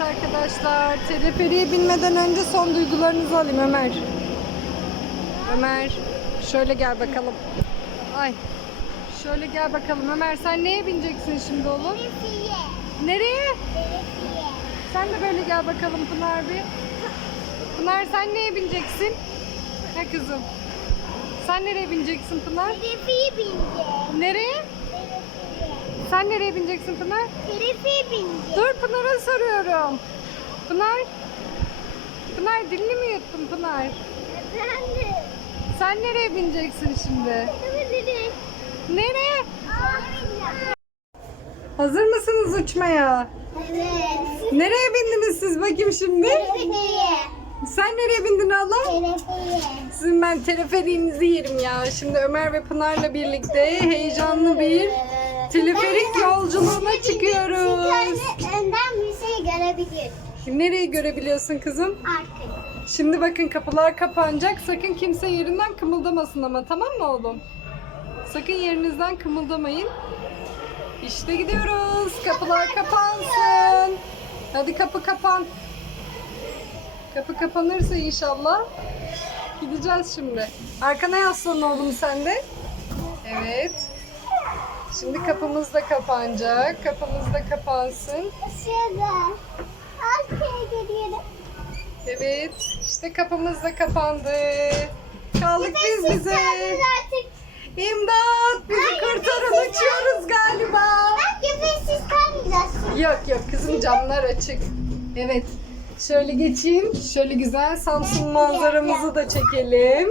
Evet arkadaşlar, teleferiye binmeden önce son duygularınızı alayım Ömer. Ömer, şöyle gel bakalım. Ay, şöyle gel bakalım. Ömer sen neye bineceksin şimdi oğlum? Nereye? Sen de böyle gel bakalım Pınar bir. Pınar sen neye bineceksin? Ha kızım. Sen nereye bineceksin Pınar? Telefiye bineceğim. Nereye? Sen nereye bineceksin Pınar? Telefiye bineceğim. Dur Pınar'a soruyorum. Pınar. Pınar dilini mi yuttun Pınar? Efendim. Sen nereye bineceksin şimdi? Nereye? Aa, Hazır mısınız uçmaya? Evet. Nereye bindiniz siz bakayım şimdi? Telefiye. Sen nereye bindin Allah? Telefiye. Sizin ben teleferiğinizi yerim ya. Şimdi Ömer ve Pınar'la birlikte heyecanlı bir teleferik yolculuğuna çıkıyoruz. Çünkü önden bir şey görebilirim. Nereyi görebiliyorsun kızım? Arkayı. Şimdi bakın kapılar kapanacak. Sakın kimse yerinden kımıldamasın ama tamam mı oğlum? Sakın yerinizden kımıldamayın. İşte gidiyoruz. Kapılar kapansın. Hadi kapı kapan. Kapı kapanırsa inşallah gideceğiz şimdi. Arkana yaslan oğlum sen de. Evet. Şimdi kapımız da kapanacak. Kapımız da kapansın. Evet. işte kapımız da kapandı. Kaldık biz bize. İmdat bizi Ay, kurtarın uçuyoruz galiba. Bak köpeksiz kalmayacağız. Yok yok kızım camlar açık. Evet. Şöyle geçeyim. Şöyle güzel Samsun manzaramızı da çekelim.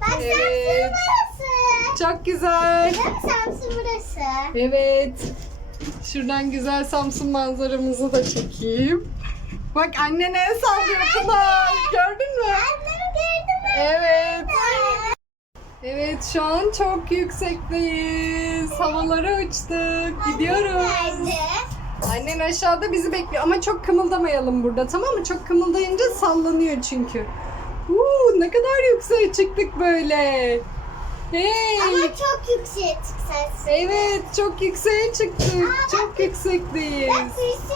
Bak Evet. Samsun burası. Çok güzel. Samsun burası. Evet. Şuradan güzel Samsun manzaramızı da çekeyim. Bak annen el sallıyor Pınar. Gördün mü? Annemi gördün mü? Evet. Evet şu an çok yüksekteyiz. Havalara uçtuk. Gidiyoruz. Annen aşağıda bizi bekliyor ama çok kımıldamayalım burada tamam mı? Çok kımıldayınca sallanıyor çünkü. Uuu ne kadar yükseğe çıktık böyle. Hey. Ama çok yükseğe çıkacağız. Evet çok yükseğe çıktık. Çok yüksekteyiz. Bak birisi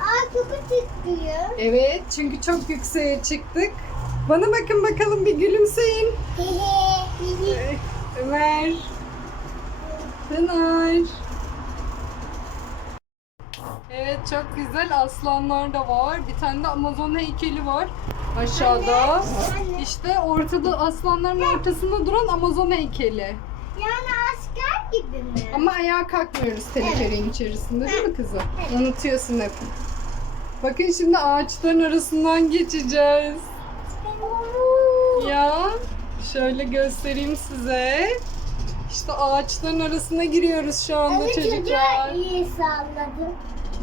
aa tıklıyor. Evet çünkü çok yükseğe çıktık. Bana bakın bakalım bir gülümseyin. Ömer. Pınar. Evet çok güzel aslanlar da var. Bir tane de Amazon heykeli var aşağıda. Anne. İşte ortada aslanların ortasında duran Amazon heykeli. Yani asker gibi mi? Ama ayağa kalkmıyoruz teleferiğin içerisinde değil mi kızım? Unutuyorsun hep. Bakın şimdi ağaçların arasından geçeceğiz. Ya şöyle göstereyim size. İşte ağaçların arasına giriyoruz şu anda Ama çocuğa çocuklar. iyi salladı.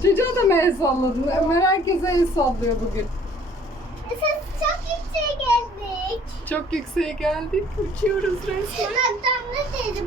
Çocuğa da mı el salladın? Ömer herkese el sallıyor bugün. Biz çok yükseğe geldik. Çok yükseğe geldik. Uçuyoruz resmen. Damla dedi.